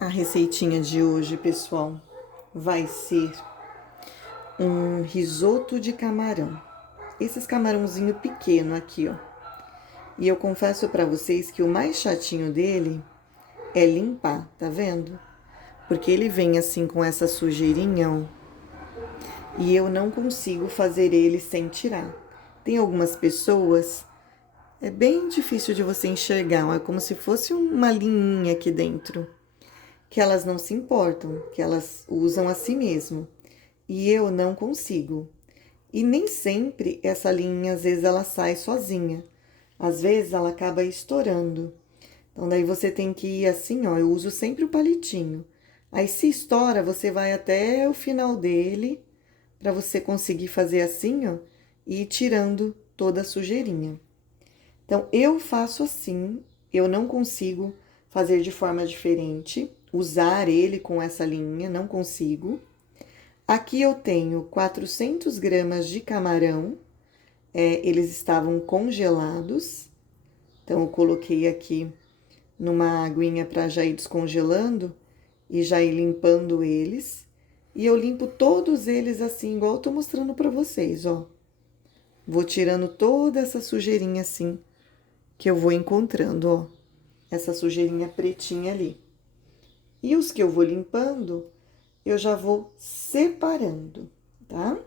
A receitinha de hoje, pessoal, vai ser um risoto de camarão. Esses camarãozinho pequeno aqui, ó. E eu confesso pra vocês que o mais chatinho dele é limpar, tá vendo? Porque ele vem assim com essa sujeirinha, ó. E eu não consigo fazer ele sem tirar. Tem algumas pessoas, é bem difícil de você enxergar, ó, é como se fosse uma linha aqui dentro. Que elas não se importam, que elas usam a si mesmo. E eu não consigo. E nem sempre essa linha, às vezes, ela sai sozinha. Às vezes ela acaba estourando. Então daí você tem que ir assim, ó, eu uso sempre o palitinho. Aí se estoura, você vai até o final dele, para você conseguir fazer assim, ó, e ir tirando toda a sujeirinha. Então eu faço assim, eu não consigo fazer de forma diferente, usar ele com essa linha, não consigo. Aqui eu tenho 400 gramas de camarão, eles estavam congelados, então eu coloquei aqui numa aguinha para já ir descongelando e já ir limpando eles. E eu limpo todos eles assim, igual eu tô mostrando para vocês, ó. Vou tirando toda essa sujeirinha assim que eu vou encontrando, ó. Essa sujeirinha pretinha ali. E os que eu vou limpando, eu já vou separando, tá?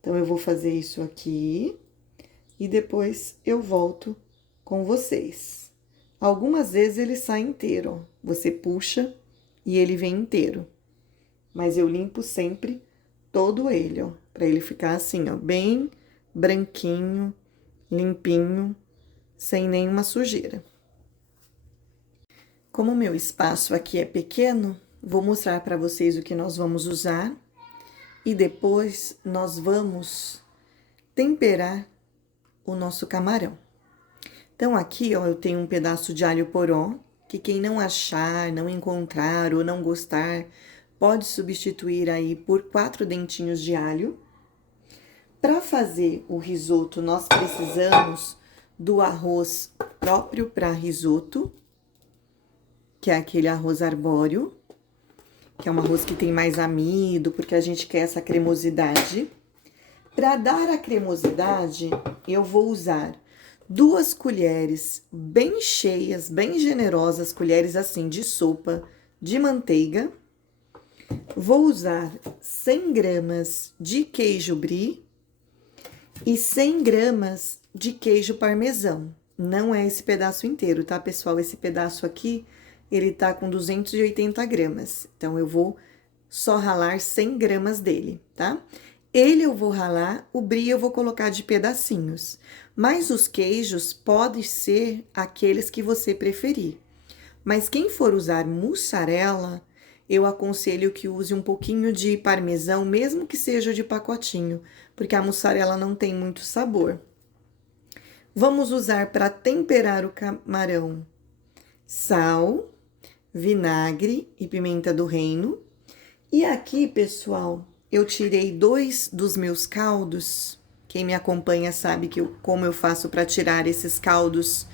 Então, eu vou fazer isso aqui e depois eu volto com vocês. Algumas vezes ele sai inteiro, ó. Você puxa e ele vem inteiro. Mas eu limpo sempre todo ele, ó, pra ele ficar assim, ó, bem branquinho, limpinho, sem nenhuma sujeira. Como o meu espaço aqui é pequeno, vou mostrar para vocês o que nós vamos usar e depois nós vamos temperar o nosso camarão. Então, aqui, ó, eu tenho um pedaço de alho poró, que quem não achar, não encontrar ou não gostar, pode substituir aí por 4 dentinhos de alho. Para fazer o risoto, nós precisamos do arroz próprio para risoto, que é aquele arroz arbóreo, que é um arroz que tem mais amido, porque a gente quer essa cremosidade. Para dar a cremosidade, eu vou usar 2 colheres bem cheias, bem generosas, colheres assim de sopa de manteiga. Vou usar 100 gramas de queijo brie e 100 gramas de queijo parmesão. Não é esse pedaço inteiro, tá, pessoal? Esse pedaço aqui, ele tá com 280 gramas. Então, eu vou só ralar 100 gramas dele, tá? Ele eu vou ralar, o brie eu vou colocar de pedacinhos. Mas os queijos podem ser aqueles que você preferir. Mas quem for usar mussarela, eu aconselho que use um pouquinho de parmesão, mesmo que seja de pacotinho, porque a mussarela não tem muito sabor. Vamos usar para temperar o camarão sal, vinagre e pimenta do reino. E aqui, pessoal, eu tirei 2 dos meus caldos. Quem me acompanha sabe como eu faço para tirar esses caldos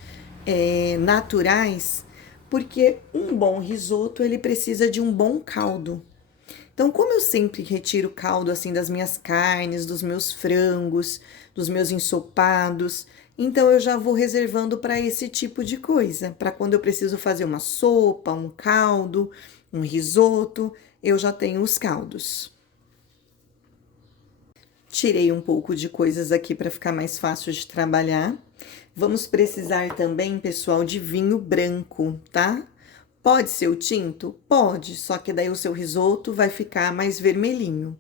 naturais, porque um bom risoto ele precisa de um bom caldo. Então, como eu sempre retiro caldo assim das minhas carnes, dos meus frangos, dos meus ensopados, então eu já vou reservando para esse tipo de coisa, para quando eu preciso fazer uma sopa, um caldo, um risoto, eu já tenho os caldos. Tirei um pouco de coisas aqui para ficar mais fácil de trabalhar. Vamos precisar também, pessoal, de vinho branco, tá? Pode ser o tinto? Pode, só que daí o seu risoto vai ficar mais vermelhinho.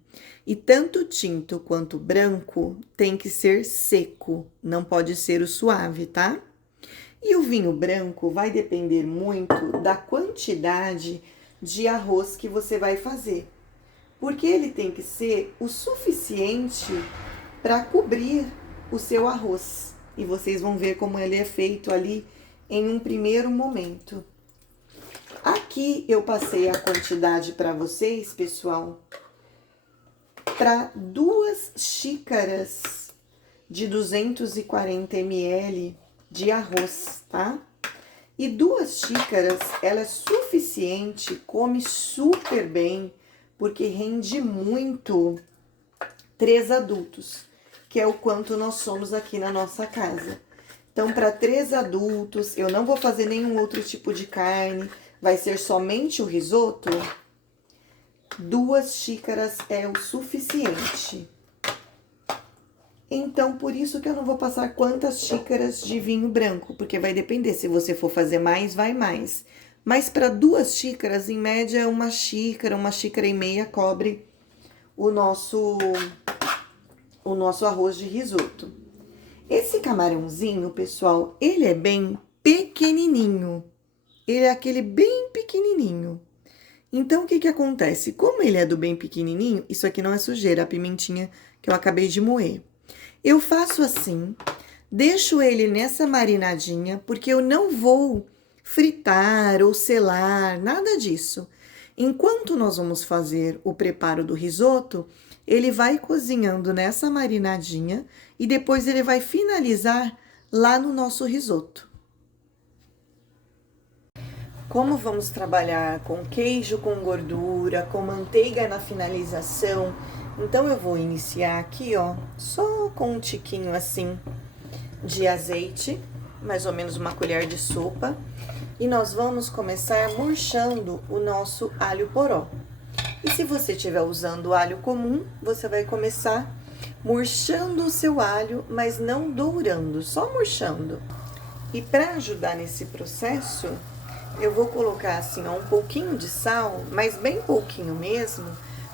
E tanto tinto quanto branco tem que ser seco, não pode ser o suave, tá? E o vinho branco vai depender muito da quantidade de arroz que você vai fazer. Porque ele tem que ser o suficiente para cobrir o seu arroz. E vocês vão ver como ele é feito ali em um primeiro momento. Aqui eu passei a quantidade para vocês, pessoal, para 2 xícaras de 240 ml de arroz, tá? E 2 xícaras, ela é suficiente, come super bem, porque rende muito 3 adultos, que é o quanto nós somos aqui na nossa casa. Então, para 3 adultos, eu não vou fazer nenhum outro tipo de carne, vai ser somente o risoto. 2 xícaras é o suficiente. Então, por isso que eu não vou passar quantas xícaras de vinho branco, porque vai depender, se você for fazer mais, vai mais. Mas para 2 xícaras, em média, uma xícara e meia cobre o nosso arroz de risoto. Esse camarãozinho, pessoal, ele é bem pequenininho. Ele é aquele bem pequenininho. Então, o que que acontece? Como ele é do bem pequenininho, isso aqui não é sujeira, a pimentinha que eu acabei de moer. Eu faço assim, deixo ele nessa marinadinha, porque eu não vou fritar ou selar, nada disso. Enquanto nós vamos fazer o preparo do risoto, ele vai cozinhando nessa marinadinha e depois ele vai finalizar lá no nosso risoto. Como vamos trabalhar com queijo com gordura, com manteiga na finalização, então eu vou iniciar aqui, ó, só com um tiquinho assim de azeite, mais ou menos uma colher de sopa, e nós vamos começar murchando o nosso alho poró. E se você estiver usando alho comum, você vai começar murchando o seu alho, mas não dourando, só murchando. E para ajudar nesse processo, eu vou colocar assim, ó, um pouquinho de sal, mas bem pouquinho mesmo,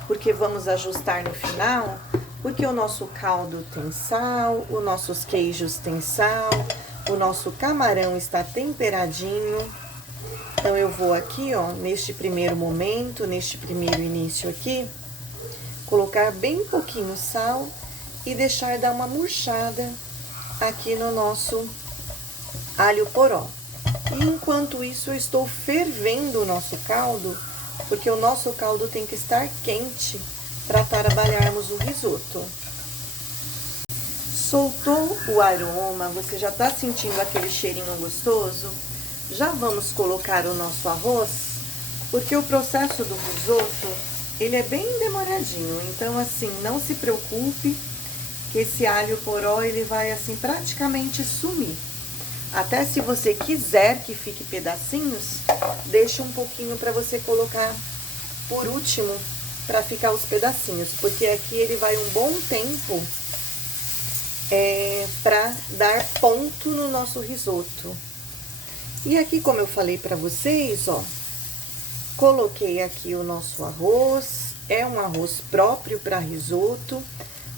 porque vamos ajustar no final, porque o nosso caldo tem sal, os nossos queijos têm sal, o nosso camarão está temperadinho. Então, eu vou aqui, ó, neste primeiro momento, neste primeiro início aqui, colocar bem pouquinho sal e deixar dar uma murchada aqui no nosso alho poró. E enquanto isso, eu estou fervendo o nosso caldo, porque o nosso caldo tem que estar quente para trabalharmos o risoto. Soltou o aroma, você já está sentindo aquele cheirinho gostoso? Já vamos colocar o nosso arroz, porque o processo do risoto, ele é bem demoradinho. Então, assim, não se preocupe que esse alho poró, ele vai, assim, praticamente sumir. Até se você quiser que fique pedacinhos, deixa um pouquinho para você colocar por último, para ficar os pedacinhos, porque aqui ele vai um bom tempo para dar ponto no nosso risoto. E aqui, como eu falei para vocês, ó, coloquei aqui o nosso arroz, é um arroz próprio para risoto.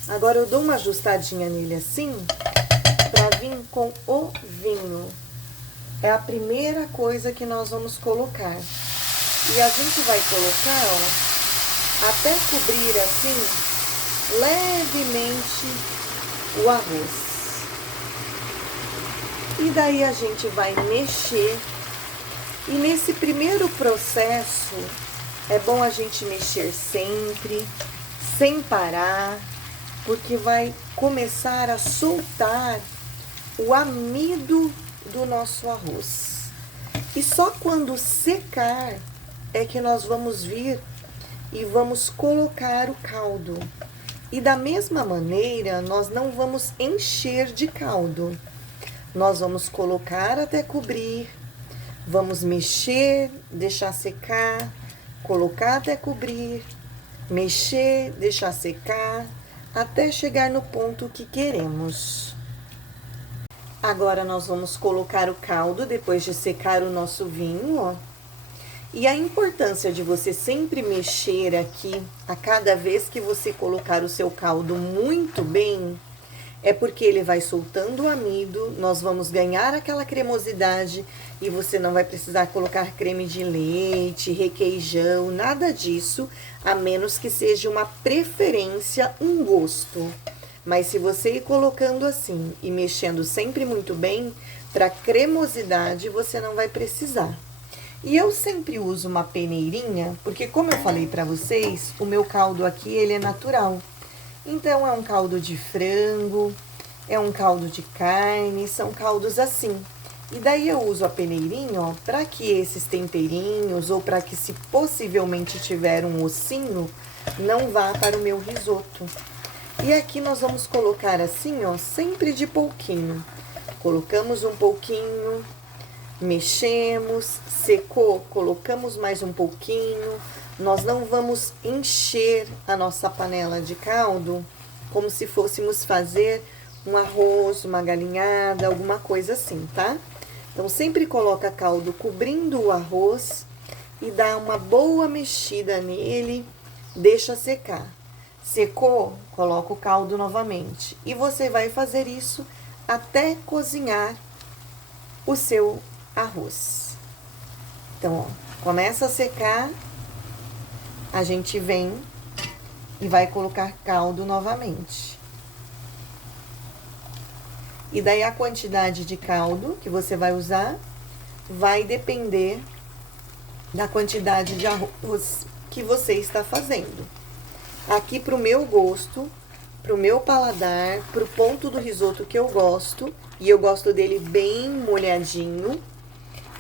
Agora eu dou uma ajustadinha nele assim, para vir com o vinho. É a primeira coisa que nós vamos colocar. E a gente vai colocar, ó, até cobrir assim, levemente o arroz. E daí a gente vai mexer. E nesse primeiro processo, é bom a gente mexer sempre, sem parar, porque vai começar a soltar o amido do nosso arroz. E só quando secar é que nós vamos vir e vamos colocar o caldo. E da mesma maneira, nós não vamos encher de caldo. Nós vamos colocar até cobrir, vamos mexer, deixar secar, colocar até cobrir, mexer, deixar secar, até chegar no ponto que queremos. Agora, nós vamos colocar o caldo, depois de secar o nosso vinho, ó. E a importância de você sempre mexer aqui, a cada vez que você colocar o seu caldo muito bem, é porque ele vai soltando o amido, nós vamos ganhar aquela cremosidade e você não vai precisar colocar creme de leite, requeijão, nada disso, a menos que seja uma preferência, um gosto. Mas se você ir colocando assim e mexendo sempre muito bem, para cremosidade você não vai precisar. E eu sempre uso uma peneirinha, porque como eu falei para vocês, o meu caldo aqui, ele é natural. Então, é um caldo de frango, é um caldo de carne, são caldos assim. E daí eu uso a peneirinha, ó, para que esses temperinhos ou para que se possivelmente tiver um ossinho, não vá para o meu risoto. E aqui nós vamos colocar assim, ó, sempre de pouquinho. Colocamos um pouquinho, mexemos, secou, colocamos mais um pouquinho. Nós não vamos encher a nossa panela de caldo como se fôssemos fazer um arroz, uma galinhada, alguma coisa assim, tá? Então, sempre coloca caldo cobrindo o arroz e dá uma boa mexida nele, deixa secar. Secou, coloca o caldo novamente. E você vai fazer isso até cozinhar o seu arroz. Então, ó, começa a secar, a gente vem e vai colocar caldo novamente. E daí a quantidade de caldo que você vai usar vai depender da quantidade de arroz que você está fazendo. Aqui pro meu gosto, pro meu paladar, pro ponto do risoto que eu gosto, e eu gosto dele bem molhadinho,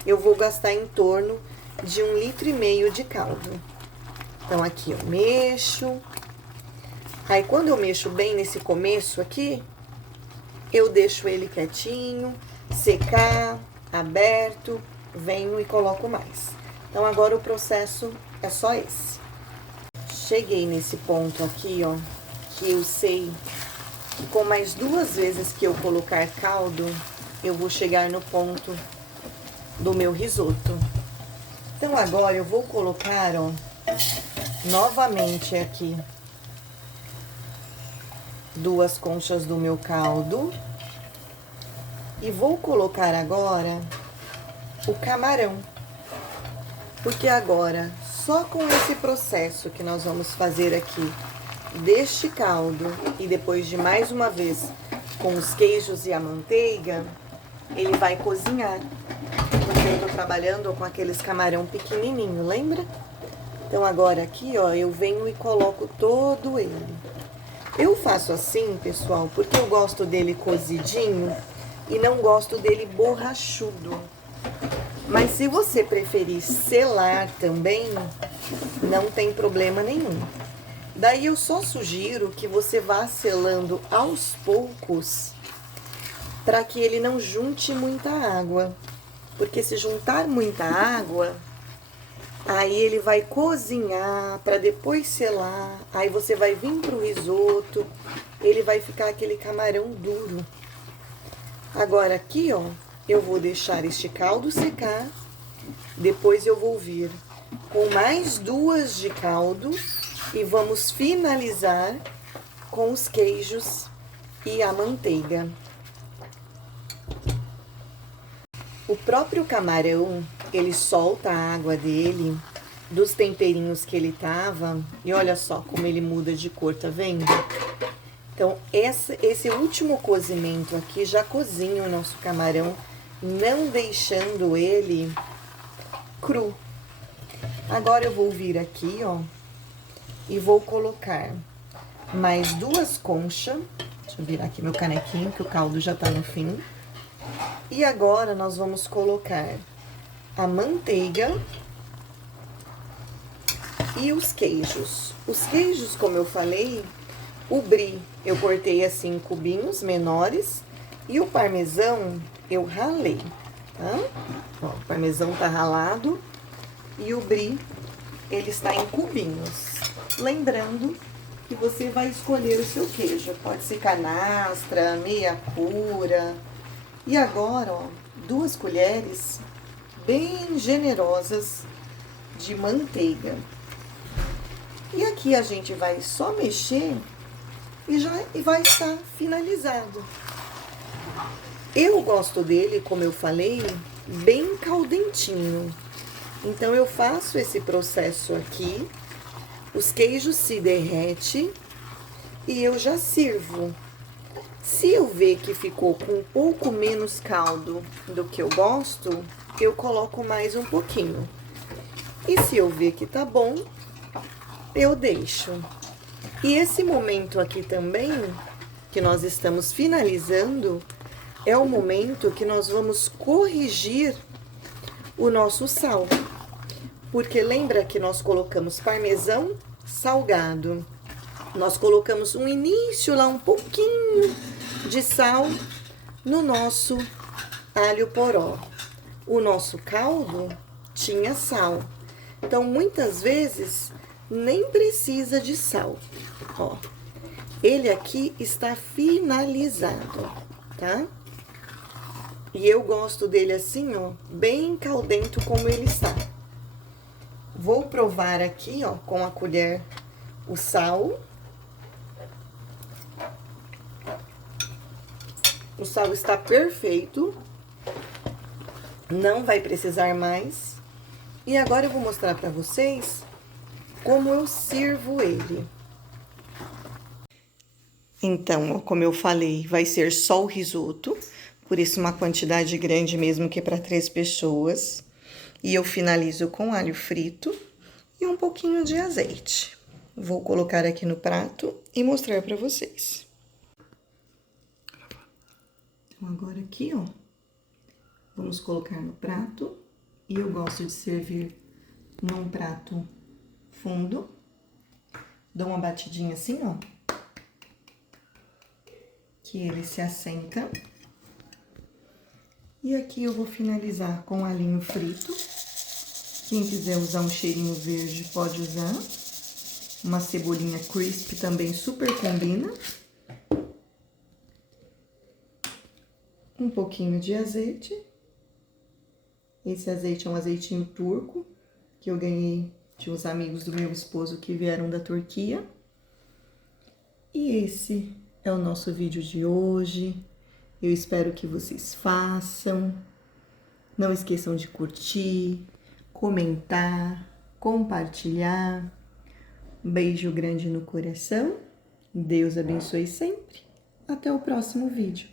eu vou gastar em torno de 1,5 litro de caldo. Então, aqui eu mexo. Aí, quando eu mexo bem nesse começo aqui, eu deixo ele quietinho, secar, aberto, venho e coloco mais. Então, agora o processo é só esse. Cheguei nesse ponto aqui, ó, que eu sei que com mais 2 vezes que eu colocar caldo, eu vou chegar no ponto do meu risoto. Então, agora eu vou colocar, ó, novamente aqui 2 conchas do meu caldo. E vou colocar agora o camarão. Porque agora, só com esse processo que nós vamos fazer aqui, deste caldo, e depois de mais uma vez com os queijos e a manteiga, ele vai cozinhar. Porque eu tô trabalhando com aqueles camarão pequenininho, lembra? Então, agora aqui, ó, eu venho e coloco todo ele. Eu faço assim, pessoal, porque eu gosto dele cozidinho e não gosto dele borrachudo. Mas se você preferir selar também, não tem problema nenhum. Daí eu só sugiro que você vá selando aos poucos, para que ele não junte muita água. Porque se juntar muita água, aí ele vai cozinhar para depois selar. Aí você vai vir pro risoto, ele vai ficar aquele camarão duro. Agora aqui, ó, eu vou deixar este caldo secar. Depois eu vou vir com mais 2 de caldo e vamos finalizar com os queijos e a manteiga. O próprio camarão, ele solta a água dele, dos temperinhos que ele tava, e olha só como ele muda de cor, tá vendo? Então, esse último cozimento aqui já cozinha o nosso camarão, não deixando ele cru. Agora eu vou vir aqui, ó, e vou colocar mais 2 conchas. Deixa eu virar aqui meu canequinho, que o caldo já tá no fim. E agora nós vamos colocar a manteiga e os queijos. Os queijos, como eu falei, o brie eu cortei assim em cubinhos menores e o parmesão eu ralei, tá? Ó, o parmesão tá ralado e o brie ele está em cubinhos. Lembrando que você vai escolher o seu queijo. Pode ser canastra, meia cura. E agora, ó, 2 colheres bem generosas de manteiga. E aqui a gente vai só mexer e vai estar finalizado. Eu gosto dele, como eu falei, bem caldentinho. Então, eu faço esse processo aqui, os queijos se derretem e eu já sirvo. Se eu ver que ficou com um pouco menos caldo do que eu gosto, eu coloco mais um pouquinho. E se eu ver que tá bom, eu deixo. E esse momento aqui também, que nós estamos finalizando, é o momento que nós vamos corrigir o nosso sal. Porque lembra que nós colocamos parmesão salgado. Nós colocamos um início lá, um pouquinho de sal no nosso alho poró. O nosso caldo tinha sal. Então, muitas vezes, nem precisa de sal. Ó, ele aqui está finalizado, tá? E eu gosto dele assim, ó, bem caldento como ele está. Vou provar aqui, ó, com a colher o sal. O sal está perfeito. Não vai precisar mais. E agora eu vou mostrar para vocês como eu sirvo ele. Então, como eu falei, vai ser só o risoto, por isso uma quantidade grande mesmo que para 3 pessoas. E eu finalizo com alho frito e um pouquinho de azeite. Vou colocar aqui no prato e mostrar para vocês. Então, agora aqui, ó, vamos colocar no prato. E eu gosto de servir num prato fundo. Dou uma batidinha assim, ó, que ele se assenta. E aqui eu vou finalizar com alinho frito. Quem quiser usar um cheirinho verde pode usar. Uma cebolinha crisp também super combina. Um pouquinho de azeite. Esse azeite é um azeitinho turco, que eu ganhei de uns amigos do meu esposo que vieram da Turquia. E esse é o nosso vídeo de hoje. Eu espero que vocês façam. Não esqueçam de curtir, comentar, compartilhar. Um beijo grande no coração. Deus abençoe sempre. Até o próximo vídeo.